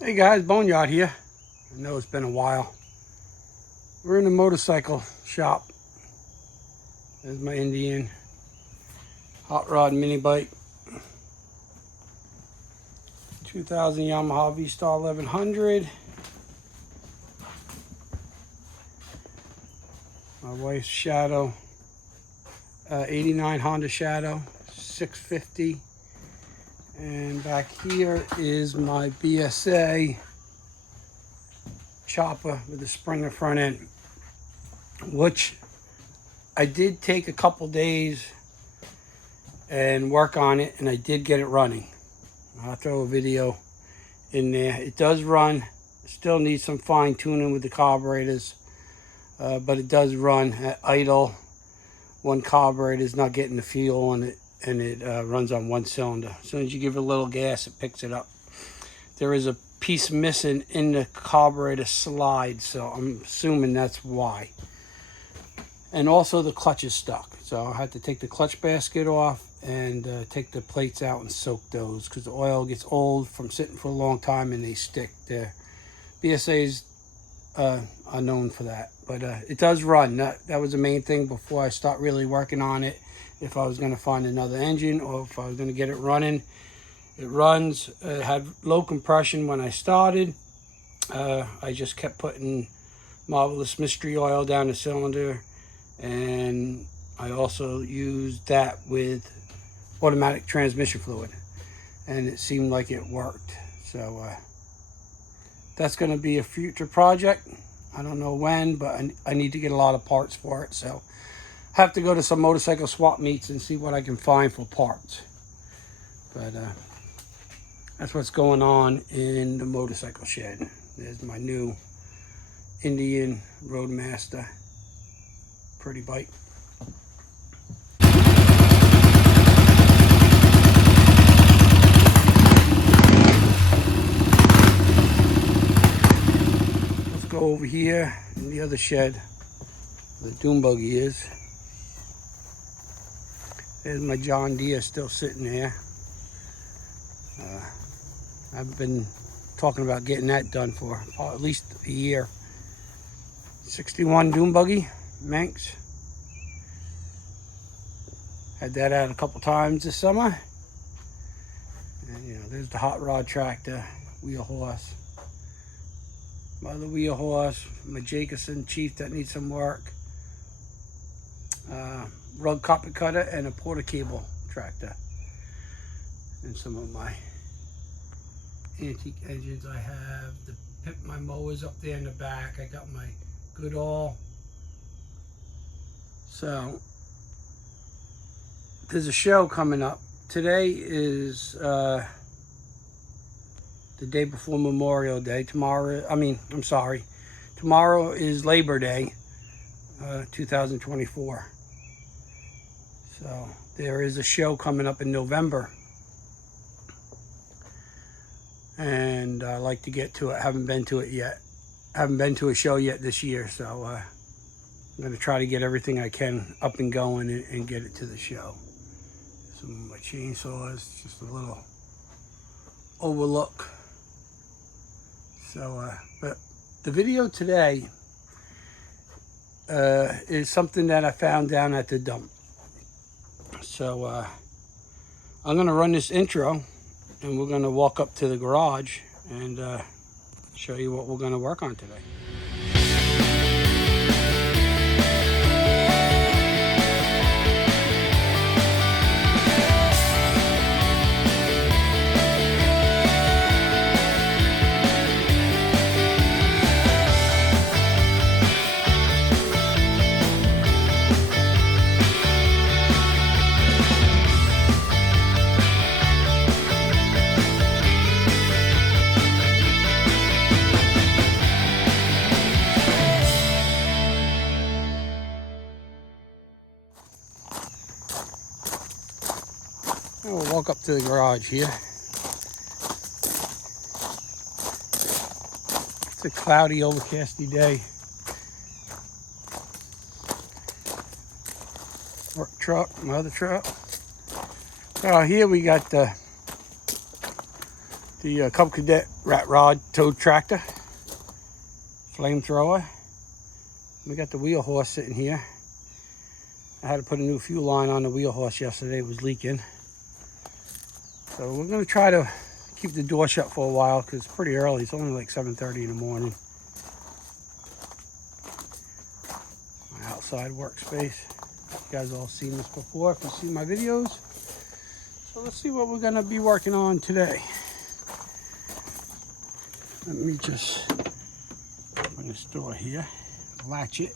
Hey guys, Boneyard here. I know it's been a while. We're in the motorcycle shop. There's my Indian hot rod mini bike. 2000 Yamaha V-Star 1100. My wife's Shadow 89 Honda Shadow 650. And back here is my BSA chopper with a Springer front end, which I did take a couple days and work on it, and I did get it running. I'll throw a video in there. It does run. Still needs some fine tuning with the carburetors, but it does run at idle. One carburetor is not getting the fuel on it, and it runs on one cylinder. As soon as you give it a little gas, it picks it up. There is a piece missing in the carburetor slide, so I'm assuming that's why. And also the clutch is stuck, so I had to take the clutch basket off and take the plates out and soak those, because the oil gets old from sitting for a long time and they stick. The BSAs are known for that, but it does run. That was the main thing before I start really working on it. If I was going to find another engine, or if I was going to get it running. It runs. It had low compression when I started. I just kept putting Marvelous Mystery oil down the cylinder, and I also used that with automatic transmission fluid, and it seemed like it worked. So that's going to be a future project. I don't know when, but I need to get a lot of parts for it, so I have to go to some motorcycle swap meets and see what I can find for parts. But that's what's going on in the motorcycle shed. There's my new Indian Roadmaster. Pretty bike. Let's go over here in the other shed where the dune buggy is. There's my John Deere still sitting there. I've been talking about getting that done for at least a year. 61 dune buggy, Manx. Had that out a couple times this summer. And you know, there's the hot rod tractor, wheel horse. My other wheel horse, my Jacobson Chief that needs some work. Rug copper cutter and a porter cable tractor. And some of my antique engines I have. My mowers up there in the back. I got my Goodall. So there's a show coming up. Today is the day before Memorial Day. Tomorrow is Labor Day 2024. So there is a show coming up in November, and I like to get to it. Haven't been to it yet. Haven't been to a show yet this year, so I'm going to try to get everything I can up and going and get it to the show. Some of my chainsaws, just a little overlook. So, but the video today is something that I found down at the dump. So I'm going to run this intro, and we're going to walk up to the garage and show you what we're going to work on today. We'll walk up to the garage here. It's a cloudy, overcasty day. Work truck, my other truck. So here we got the The Cub Cadet rat rod towed tractor, flamethrower. We got the wheel horse sitting here. I had to put a new fuel line on the wheel horse yesterday. It was leaking. So we're going to try to keep the door shut for a while because it's pretty early. It's only like 7:30 in the morning. My outside workspace. You guys all seen this before if you've seen my videos. So let's see what we're going to be working on today. Let me just open this door here, latch it.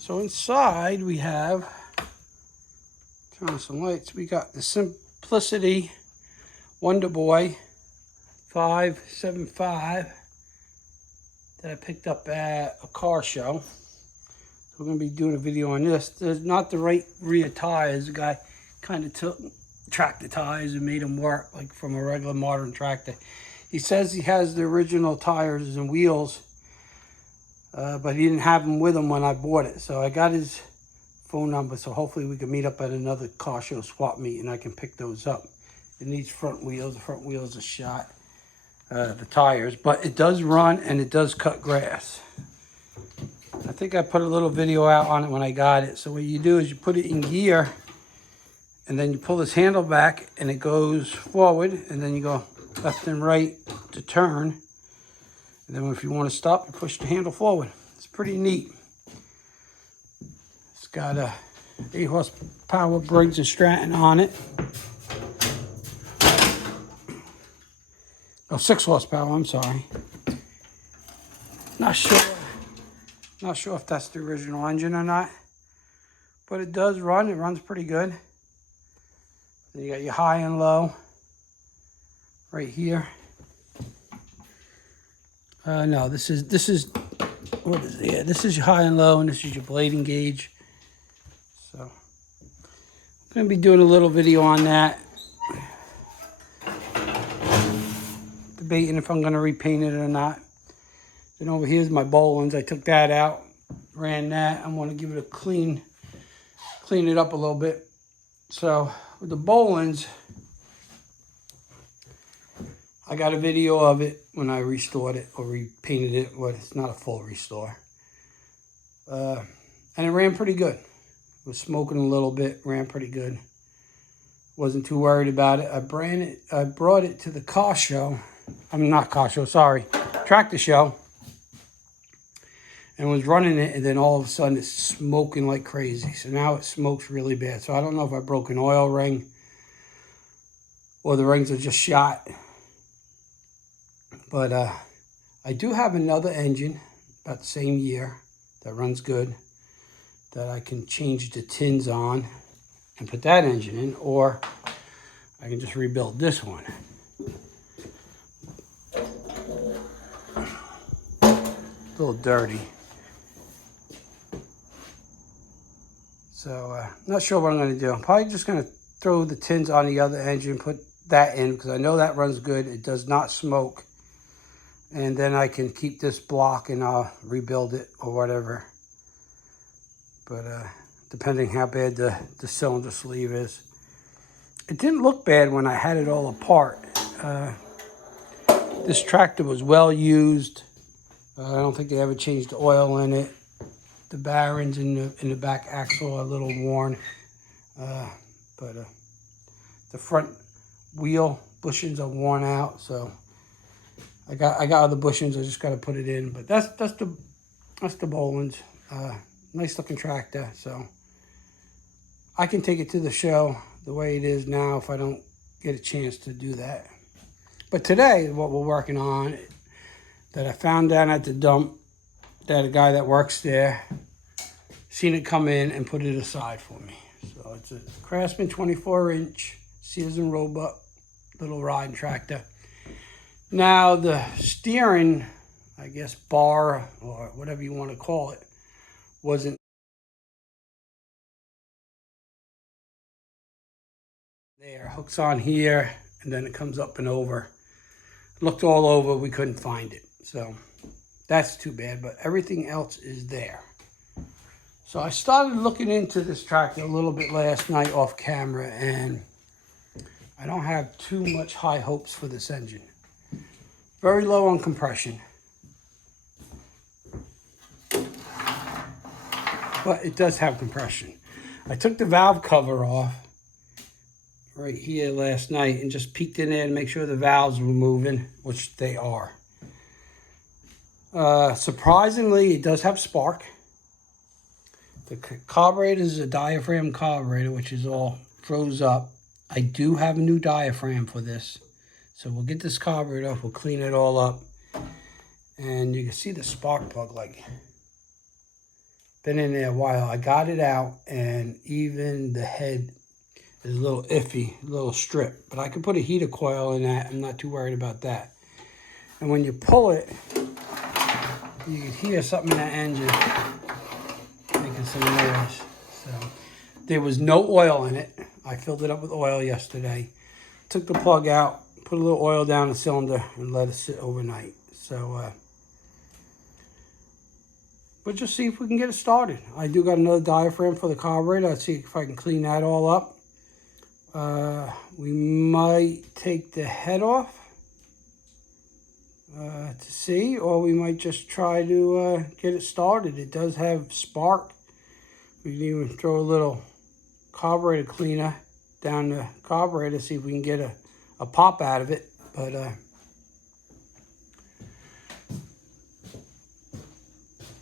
So inside we have, turn on some lights, we got the Simplicity Wonder Boy 575 that I picked up at a car show. So we're going to be doing a video on this. There's not the right rear tires. The guy kind of took tractor tires and made them work like from a regular modern tractor. He says he has the original tires and wheels, but he didn't have them with him when I bought it. So I got his phone number, so hopefully we can meet up at another car show swap meet and I can pick those up. It needs front wheels. The front wheels are shot, the tires, but it does run and it does cut grass. I think I put a little video out on it when I got it. So what you do is you put it in gear and then you pull this handle back and it goes forward, and then you go left and right to turn. And then if you want to stop, you push the handle forward. It's pretty neat. It's got a 8 horsepower Briggs & Stratton on it. Oh, 6 horsepower, I'm sorry. Not sure if that's the original engine or not, but it does run. It runs pretty good. Then you got your high and low right here. No, this is what is it? Yeah, this is your high and low, and this is your blading gauge. So I'm gonna be doing a little video on that. Debating if I'm gonna repaint it or not. Then over here's my Bolins. I took that out, ran that. I'm gonna give it a clean it up a little bit. So with the Bolins, I got a video of it when I restored it or repainted it. Well, it's not a full restore. And it ran pretty good. It was smoking a little bit, ran pretty good. Wasn't too worried about it. I brought it to the car show. I mean, not car show, sorry. Tractor show. And was running it, and then all of a sudden it's smoking like crazy. So now it smokes really bad. So I don't know if I broke an oil ring or the rings are just shot. But I do have another engine about the same year that runs good that I can change the tins on and put that engine in, or I can just rebuild this one. A little dirty. So not sure what I'm going to do. I'm probably just going to throw the tins on the other engine, put that in because I know that runs good. It does not smoke. And then I can keep this block and I'll rebuild it or whatever. But depending how bad the cylinder sleeve is. It didn't look bad when I had it all apart. This tractor was well used. I don't think they ever changed the oil in it. The bearings in the back axle are a little worn. But the front wheel bushings are worn out, so I got other bushings. I just got to put it in. But that's the Bolins. Nice looking tractor. So I can take it to the show the way it is now if I don't get a chance to do that. But today, what we're working on that I found down at the dump, that a guy that works there seen it come in and put it aside for me. So it's a Craftsman 24-inch Sears and Roebuck little riding tractor. Now the steering, I guess, bar or whatever you want to call it, wasn't there. Hooks on here and then it comes up and over. Looked all over, we couldn't find it. So that's too bad, but everything else is there. So I started looking into this tractor a little bit last night off camera, and I don't have too much high hopes for this engine. Very low on compression. But it does have compression. I took the valve cover off right here last night and just peeked in there to make sure the valves were moving, which they are. Surprisingly, it does have spark. The carburetor is a diaphragm carburetor, which is all froze up. I do have a new diaphragm for this. So we'll get this carburetor off, we'll clean it all up. And you can see the spark plug, like, been in there a while. I got it out, and even the head is a little iffy, a little strip. But I can put a heater coil in that. I'm not too worried about that. And when you pull it, you can hear something in that engine making some noise. So there was no oil in it. I filled it up with oil yesterday. Took the plug out, put a little oil down the cylinder, and let it sit overnight. So we'll just see if we can get it started. I do got another diaphragm for the carburetor. Let's see if I can clean that all up. We might take the head off to see, or we might just try to get it started. It does have spark. We can even throw a little carburetor cleaner down the carburetor, see if we can get a pop out of it. But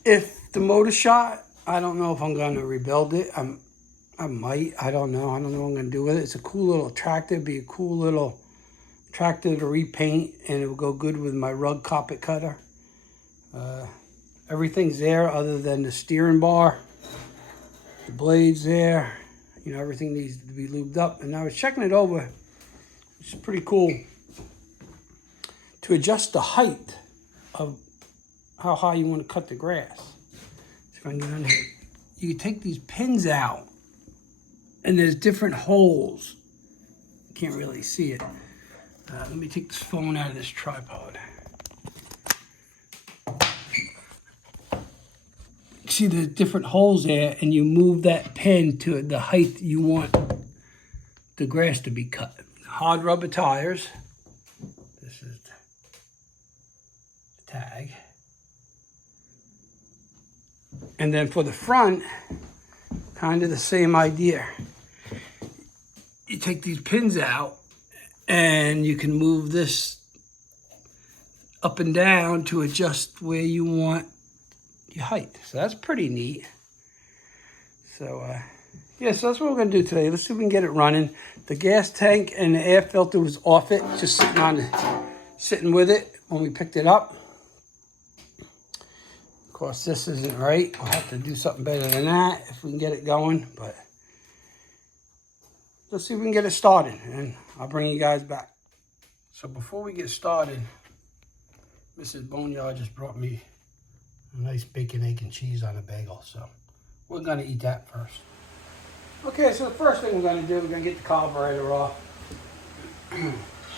if the motor shot, I don't know if I'm going to rebuild it. I might. I don't know. I don't know what I'm going to do with it. It's a cool little tractor. It'd be a cool little tractor to repaint, and it would go good with my rug carpet cutter. Everything's there other than the steering bar. The blades there. You know, everything needs to be lubed up. And I was checking it over. It's pretty cool to adjust the height of how high you want to cut the grass. So if I can get under here, you can take these pins out, and there's different holes. You can't really see it. Let me take this phone out of this tripod. See the different holes there, and you move that pin to the height you want the grass to be cut. Hard rubber tires. This is the tag. And then for the front, kind of the same idea. You take these pins out, and you can move this up and down to adjust where you want your height. So that's pretty neat. So yeah, so that's what we're gonna do today. Let's see if we can get it running. The gas tank and the air filter was off it, just sitting with it when we picked it up. Of course, this isn't right. We'll have to do something better than that if we can get it going, but let's see if we can get it started, and I'll bring you guys back. So before we get started, Mrs. Boneyard just brought me a nice bacon, egg, and cheese on a bagel, so we're gonna eat that first. Okay, so the first thing we're gonna do, we're gonna get the carburetor off.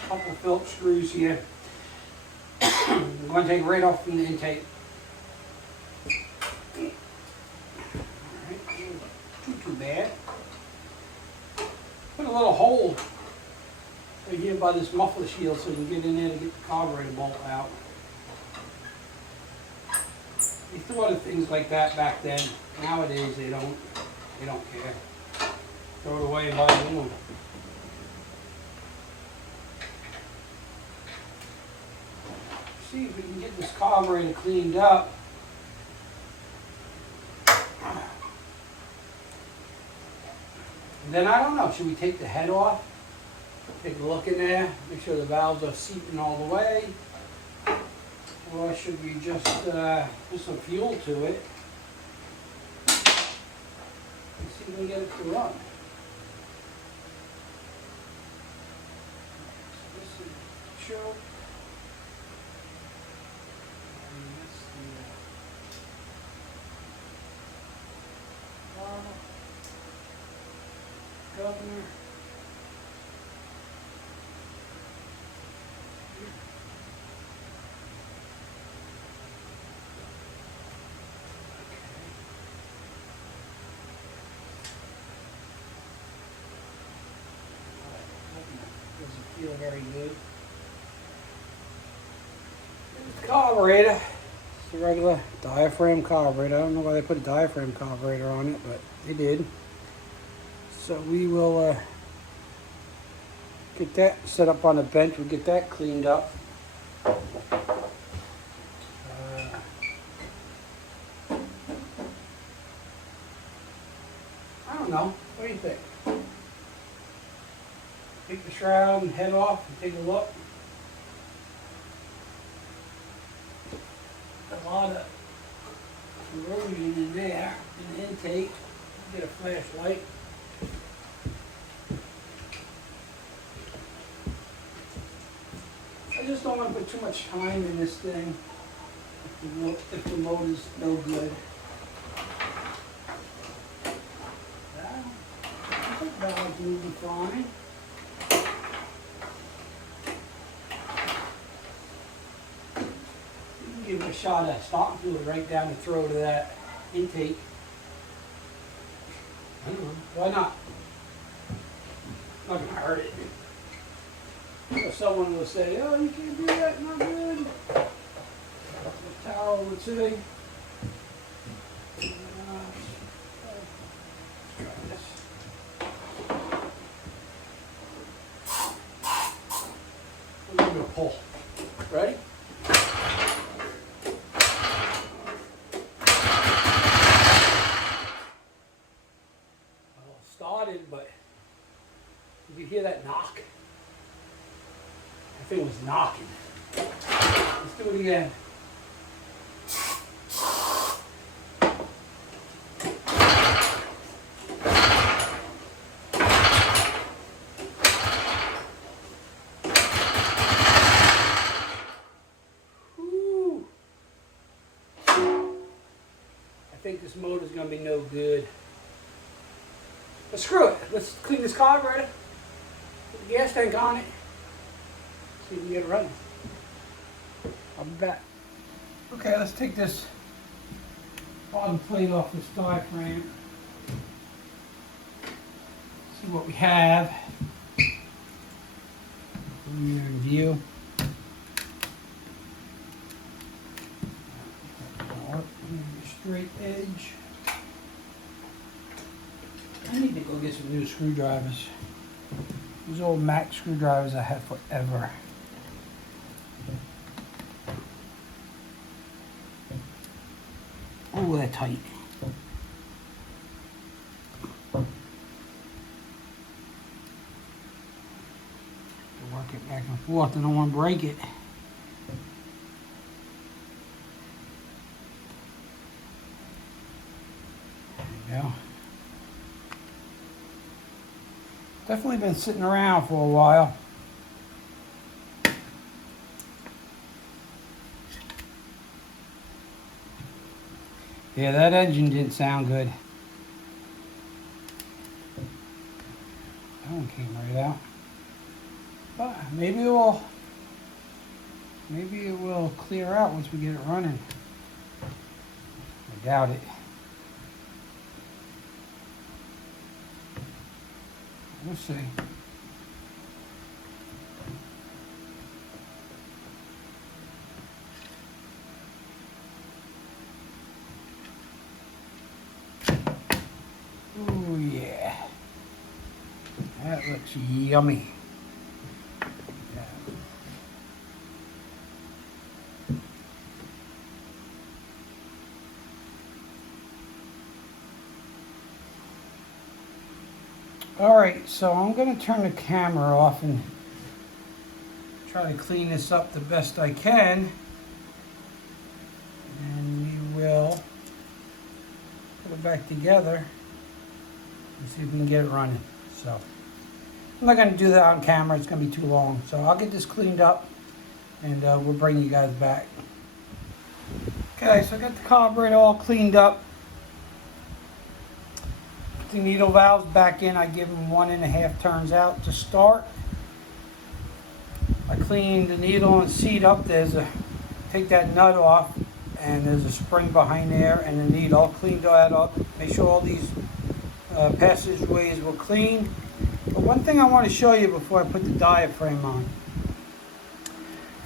Couple Phillips screws here. I'm gonna take it right off from the intake. Alright, too bad. Put a little hole right here by this muffler shield so you can get in there to get the carburetor bolt out. They thought of things like that back then. Nowadays they don't care. Throw it away and buy a new one. See if we can get this carburetor cleaned up. And then I don't know, should we take the head off? Take a look in there, make sure the valves are seeping all the way. Or should we just put some fuel to it and see if we can get it to run? So this is the choke. And this is the throttle. Governor. feel very good. It's the carburetor. It's a regular diaphragm carburetor. I don't know why they put a diaphragm carburetor on it, but they did. So we will get that set up on the bench. We'll get that cleaned up. I don't know. What do you think? Take the shroud and head off and take a look. A lot of corrosion in there in the intake. Get a flashlight. I just don't want to put too much time in this thing if the motor's no good. I think the valve's moving fine. You can give it a shot at stopping fluid right down the throat of that intake. I don't know. Why not? Not gonna hurt it. So someone will say, "Oh, you can't do that. Not good." The towel would say. Try this. A little bit of pull. Ready? Well, it started, but did you hear that knock? That thing was knocking. Let's do it again. I think this motor's going to be no good. But screw it. Let's clean this carburetor. Put the gas tank on it. See if we can get it running. I'll be back. Okay, let's take this bottom plate off this diaphragm. See what we have. Bring you in view. Straight edge. I need to go get some new screwdrivers. These old Mac screwdrivers I had forever. Oh, they're tight. Work it back and forth. I don't want to break it. There we go. Definitely been sitting around for a while. Yeah, that engine didn't sound good. That one came right out. But maybe it will clear out once we get it running. I doubt it. We'll see. Oh yeah. That looks yummy. Yeah. All right, so I'm going to turn the camera off and try to clean this up the best I can. And we will put it back together and see if we can get it running. So I'm not going to do that on camera. It's going to be too long. So I'll get this cleaned up and we'll bring you guys back. Okay, so I got the carburetor all cleaned up. The needle valves back in. I give them 1.5 turns out to start. I cleaned the needle and seat up. Take that nut off, and there's a spring behind there and the needle. Cleaned that up. Make sure all these passageways were clean. But one thing I want to show you before I put the diaphragm on.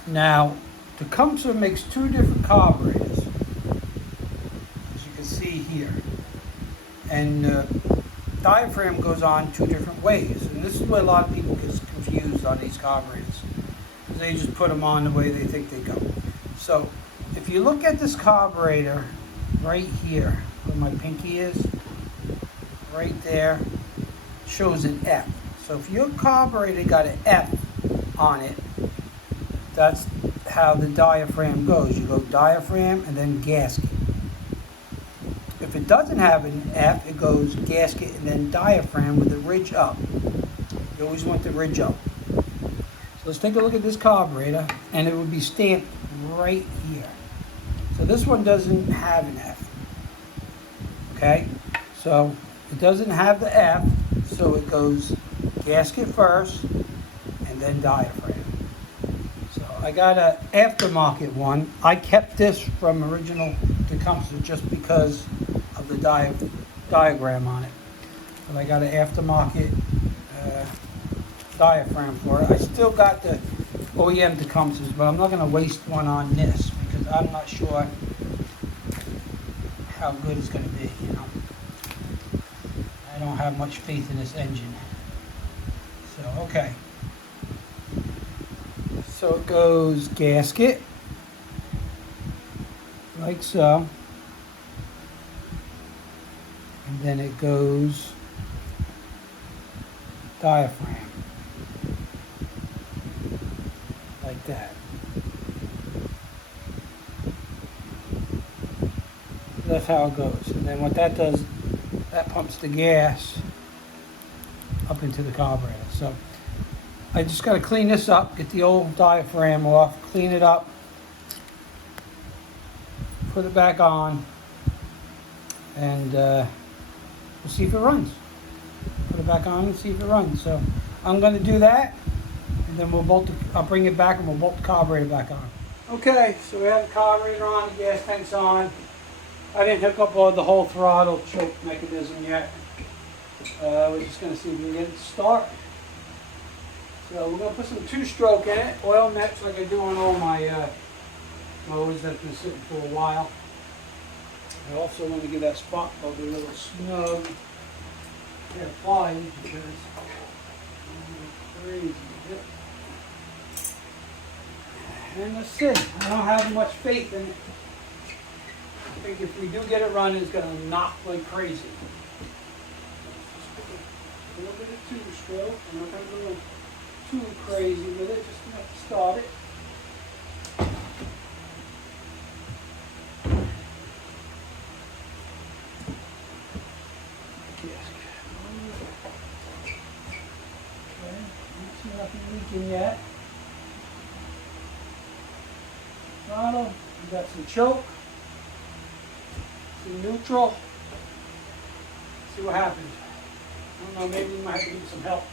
Now, Tecumseh makes two different carburetors, as you can see here. And diaphragm goes on two different ways. And this is where a lot of people get confused on these carburetors. They just put them on the way they think they go. So, if you look at this carburetor right here, where my pinky is, right there, shows an F. So if your carburetor got an F on it, that's how the diaphragm goes. You go diaphragm and then gasket. If it doesn't have an F, it goes gasket and then diaphragm with the ridge up. You always want the ridge up. So let's take a look at this carburetor, and it would be stamped right here. So this one doesn't have an F. Okay? So it doesn't have the F, so it goes gasket first and then diaphragm. So I got an aftermarket one. I kept this from original Tecumseh just because of the diagram on it. But I got an aftermarket diaphragm for it. I still got the OEM Tecumsehs, but I'm not going to waste one on this because I'm not sure how good it's going to be, you know. I don't have much faith in this engine. So, okay. So it goes gasket, like so. And then it goes diaphragm, like that. That's how it goes. And then what that does, that pumps the gas up into the carburetor. So I just got to clean this up, get the old diaphragm off, clean it up, put it back on, and we'll see if it runs. Put it back on and see if it runs. So I'm going to do that, and then I'll bring it back and we'll bolt the carburetor back on. Okay, so we have the carburetor on, the gas tank's on. I didn't hook up the whole throttle choke mechanism yet. We're just going to see if we can get it to start. So we're going to put some two-stroke in it, oil nets like I do on all my mowers that's been sitting for a while. I also want to give that spot plug a little snug and apply because it's crazy. And let's see, I don't have much faith in it. I think if we do get it running, it's going to knock like crazy. A little bit of two-stroke. I'm not going to go too crazy with it, just enough to start it. Okay, don't see nothing leaking yet. Throttle, we got some choke, some neutral. See what happens. I don't know, maybe we might have to give some help.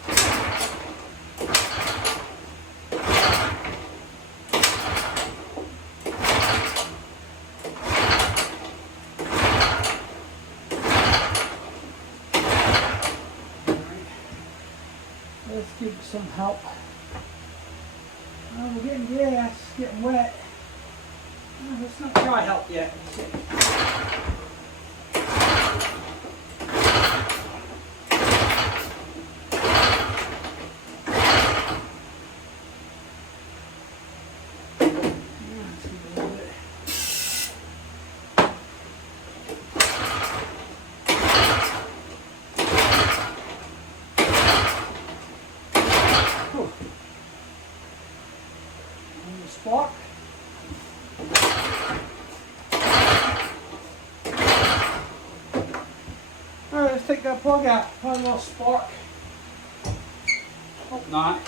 Let's give it some help. Oh, we're getting gas, getting wet. Oh, let's not try help yet. Let's see. Spark. Alright, let's take that plug out. Put a little spark. Hope not.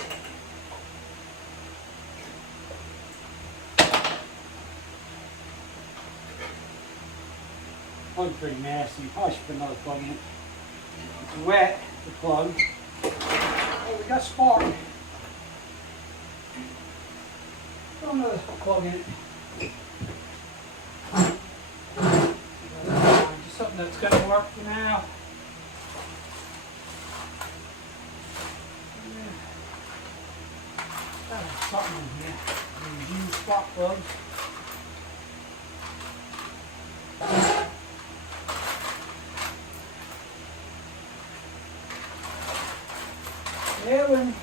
Plug's pretty nasty. Probably should put another plug in. It's wet, the plug. Oh, we got spark. Put another plug in. Just something that's going to work for now. something in here. These used spark plugs. Aaron.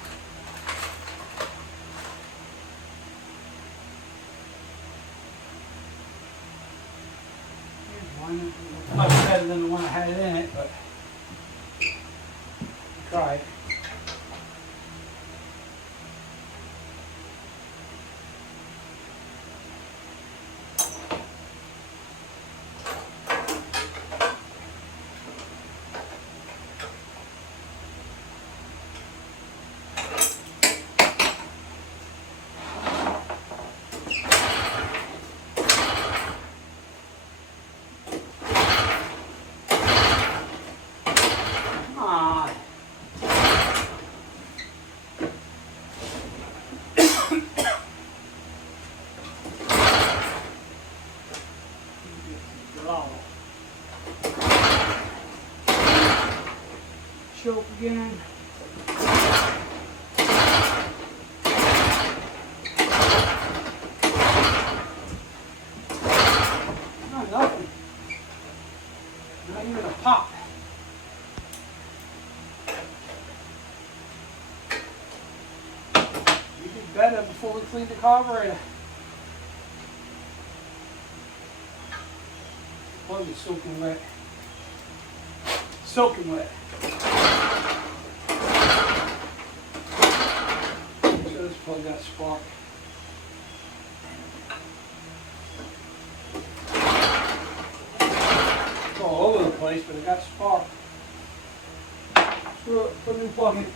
Here's one. Much better than the one I had in it, but try it. Choke again. Not nothing. Not even a pop. We did better before we cleaned the carburetor. Plug is soaking wet. Soaking wet. So this plug got spark. It's all over the place, but it got spark. Screw it, put a new plug in.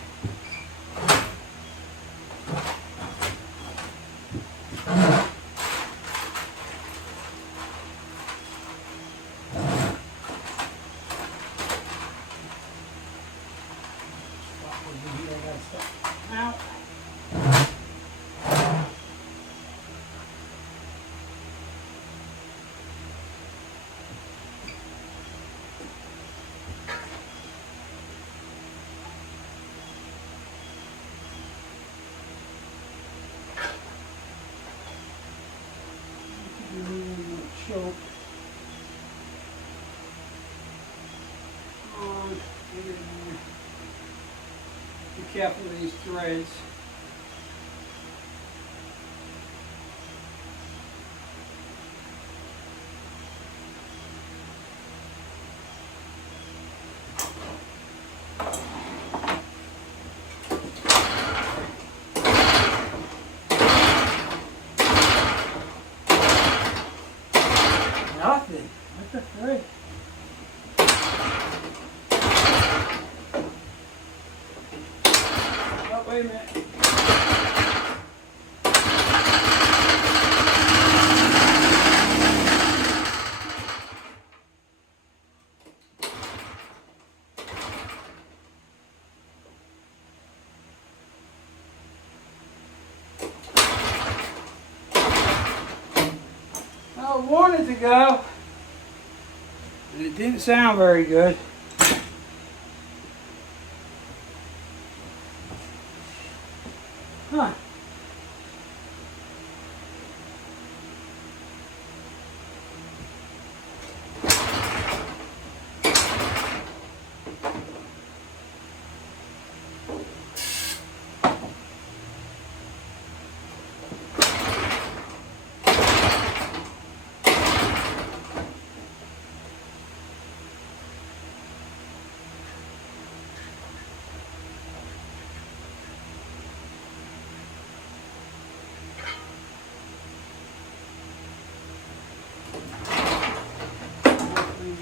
Out. Choke on. Be careful with these threads. Nothing. What the frick? Oh, wait a minute. I wanted to go, and it didn't sound very good. Huh.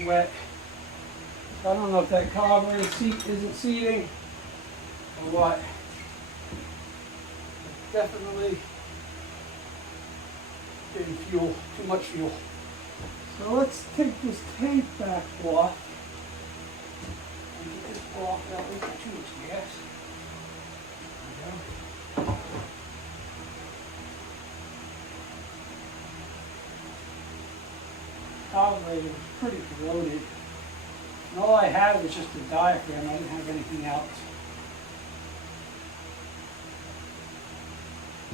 Wet. I don't know if that carburetor seat isn't seating or what. Definitely getting fuel, too much fuel. So let's take this tape back off and get this off out with too much gas. There we go. Carburetor was pretty corroded. And all I had was just a diaphragm. I didn't have anything else.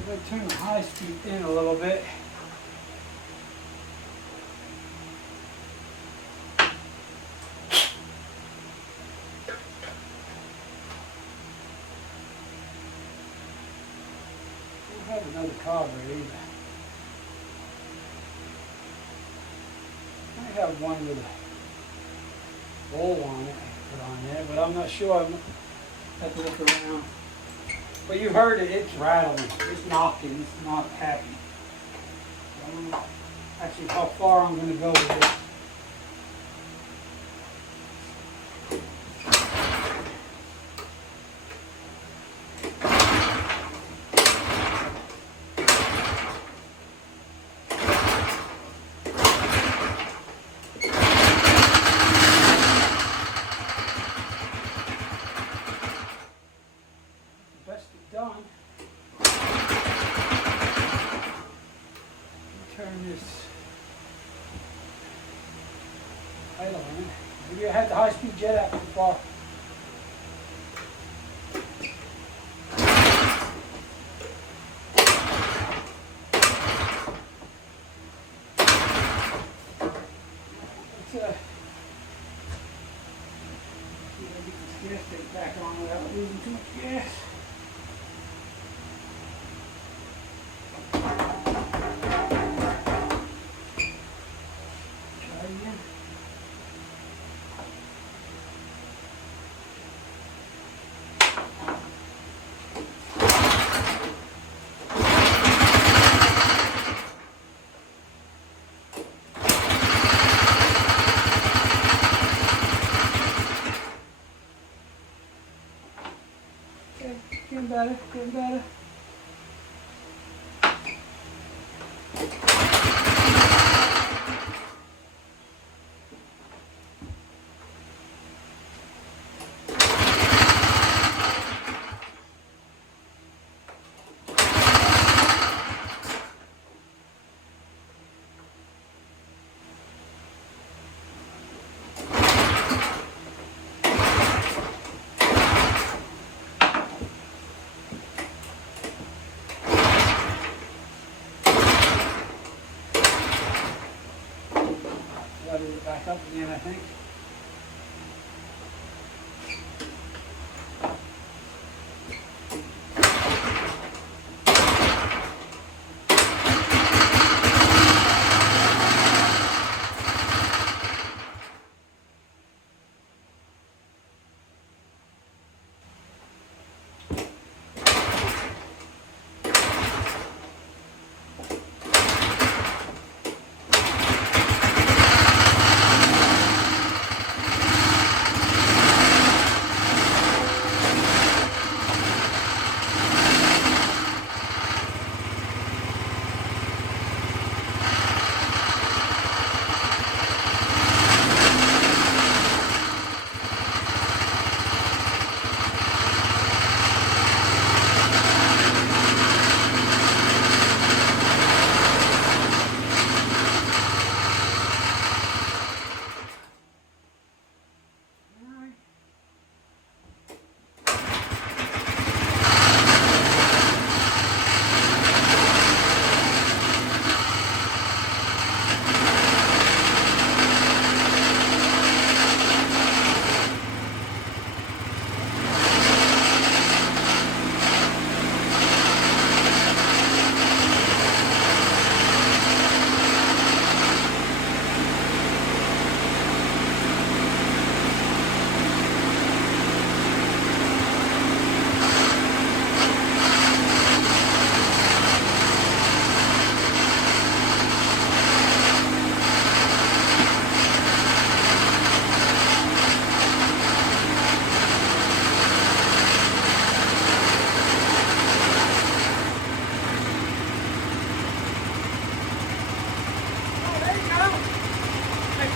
I'm going to turn the high speed in a little bit. I don't have another carburetor either. I have one with a bowl on it I can put on there, but I'm not sure. I have to look around. But you heard it, it's rattling, it's knocking, it's not happy. I don't know actually how far I'm going to go with it. Done. Turn this idle on it. Maybe I had the high-speed jet out too far. Let's see if I get this gas tank back on without losing too much gas. Getting better, getting better. Back up again, I think.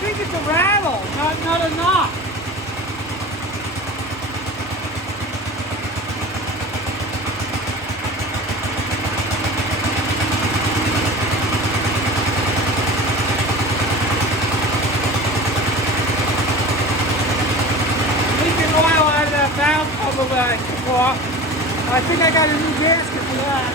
think it's a rattle, not a knock. Leaking oil out of that valve bubble that I took off. I think I got a new gasket for that.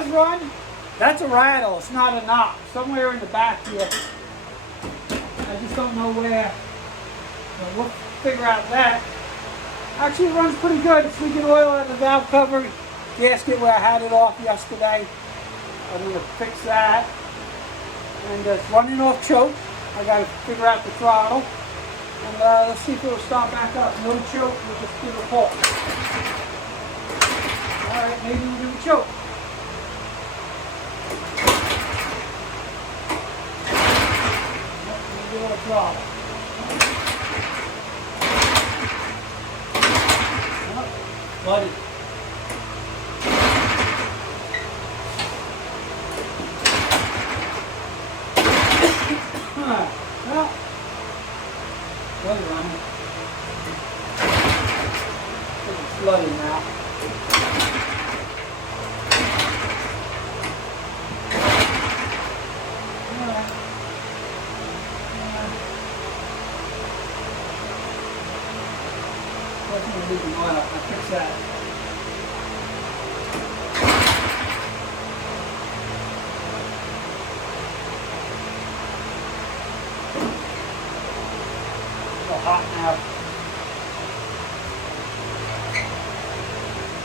does run, that's a rattle. It's not a knock. Somewhere in the back here. I just don't know where. So we'll figure out that. Actually, it runs pretty good. It's leaking oil out of the valve cover gasket where I had it off yesterday. I'm going to fix that. And it's running off choke. I got to figure out the throttle. And let's see if it'll start back up. No choke, we'll just give it a pull. Alright, maybe we'll do a choke. Maybe a little throttle. Flooded. Well, flooded on it. It's flooded now. Leaking oil. I'll fix that. It's so hot now.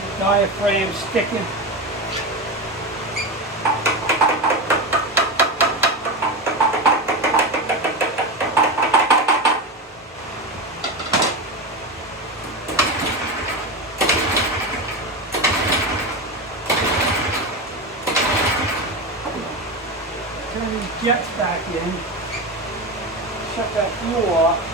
The diaphragm sticking. Turn these jets back in, shut that fuel off.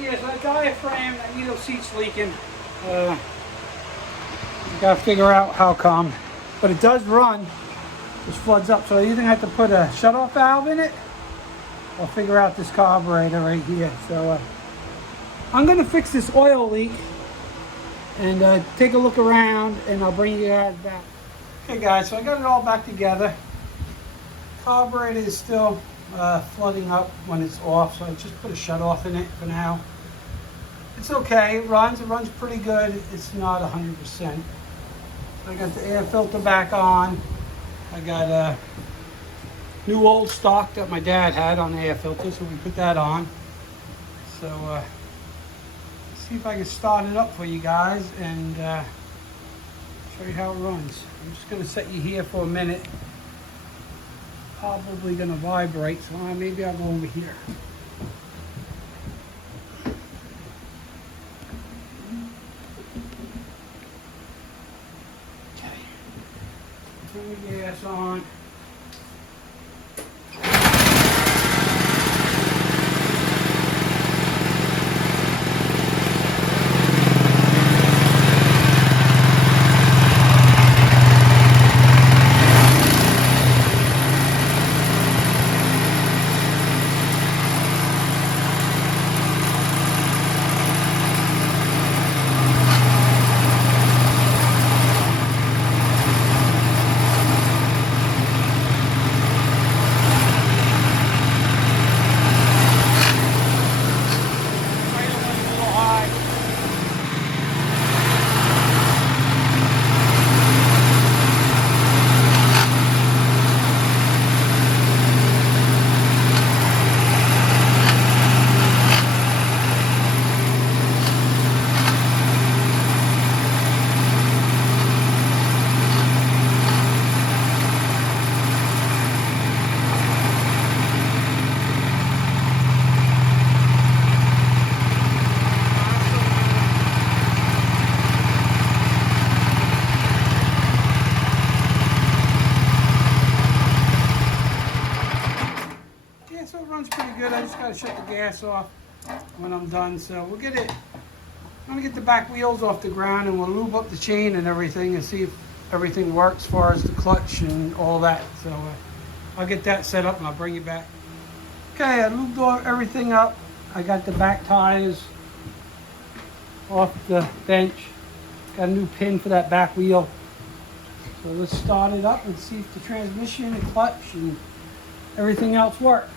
Yeah, so that diaphragm, that needle seat's leaking. Gotta figure out how come. But it does run. This floods up. So I either have to put a shutoff valve in it or figure out this carburetor right here. So I'm gonna fix this oil leak and take a look around, and I'll bring you guys back. Okay guys, so I got it all back together. Carburetor is still flooding up when it's off, so I just put a shutoff in it for now. It's okay, it runs pretty good. It's not 100%. I got the air filter back on. I got a new old stock that my dad had on the air filter, so we put that on. So let's see if I can start it up for you guys and show you how it runs. I'm just gonna set you here for a minute. Probably gonna vibrate, so maybe I'll go over here. Okay. Turn the gas on. good. I just gotta shut the gas off when I'm done. So we'll get it. I'm gonna get the back wheels off the ground and we'll lube up the chain and everything and see if everything works as far as the clutch and all that. So I'll get that set up and I'll bring you back. Okay, I lubed everything up. I got the back tires off the bench. Got a new pin for that back wheel. So let's start it up and see if the transmission and clutch and everything else works.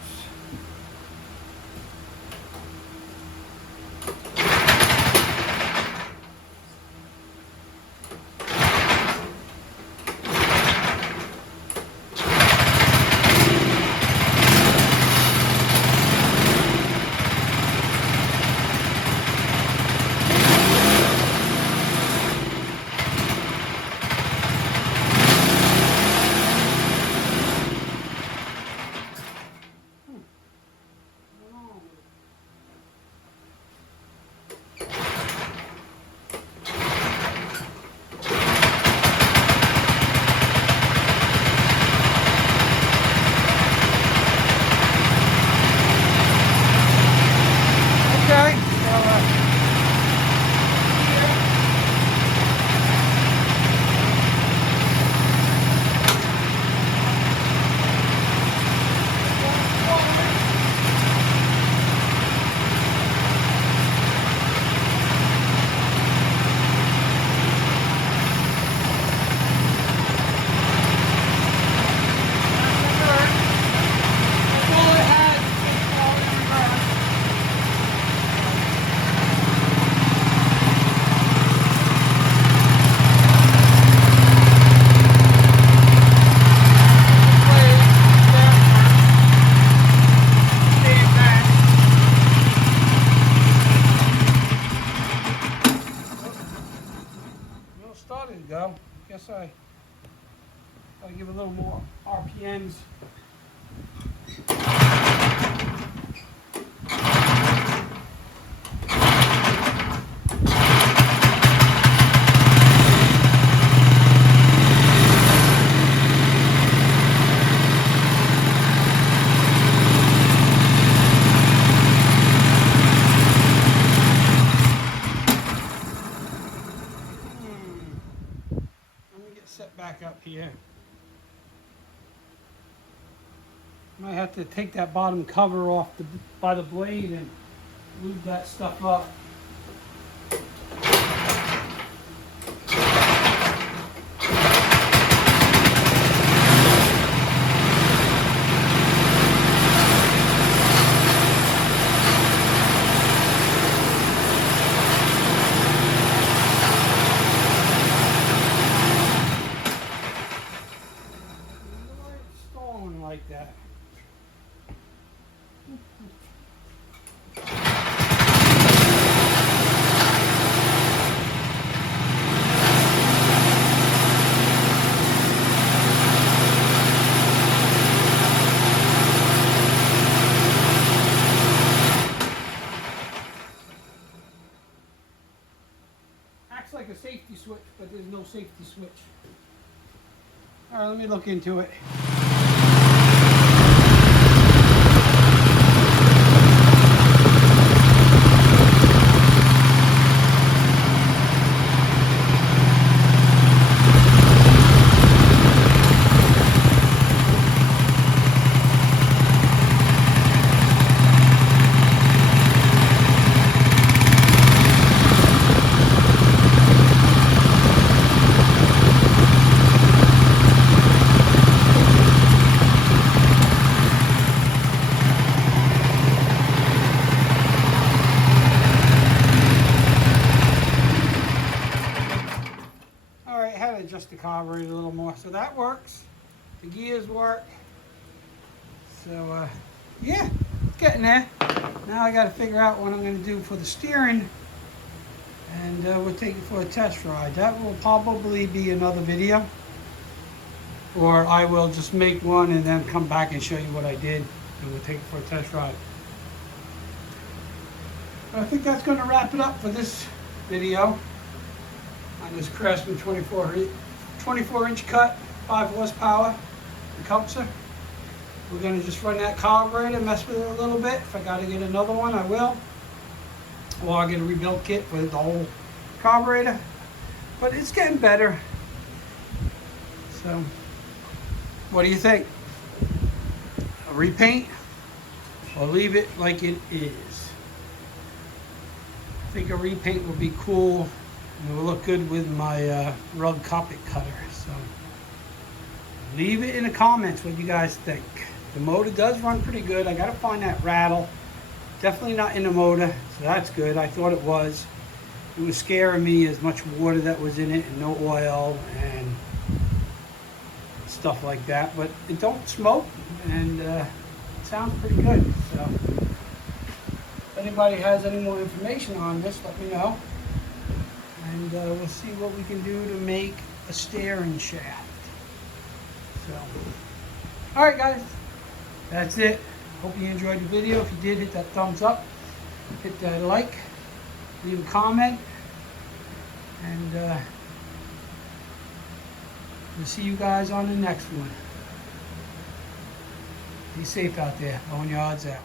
Started to go. Guess I gotta give a little more RPMs. Set back up here. Might have to take that bottom cover off by the blade and lube that stuff up. Like that. Acts like a safety switch, but there's no safety switch. All right, let me look into it. Adjust the carburetor a little more, so that works. The gears work. So yeah, it's getting there. Now I got to figure out what I'm going to do for the steering, and we'll take it for a test ride. That will probably be another video, or I will just make one and then come back and show you what I did, and we'll take it for a test ride. But I think that's going to wrap it up for this video on this Craftsman 24-inch cut, 5 horsepower encompasser. We're going to just run that carburetor, mess with it a little bit. If I got to get another one, I will. Or I'll get a rebuilt kit for the whole carburetor. But it's getting better. So, what do you think? A repaint? Or leave it like it is? I think a repaint would be cool. And it will look good with my rug carpet cutter. So, leave it in the comments what you guys think. The motor does run pretty good. I gotta find that rattle. Definitely not in the motor, so that's good. I thought it was. It was scaring me as much water that was in it and no oil and stuff like that. But it don't smoke and it sounds pretty good. So if anybody has any more information on this, let me know. And we'll see what we can do to make a steering shaft. So, all right, guys, that's it. Hope you enjoyed the video. If you did, hit that thumbs up, hit that like, leave a comment, and we'll see you guys on the next one. Be safe out there. Boneyards out.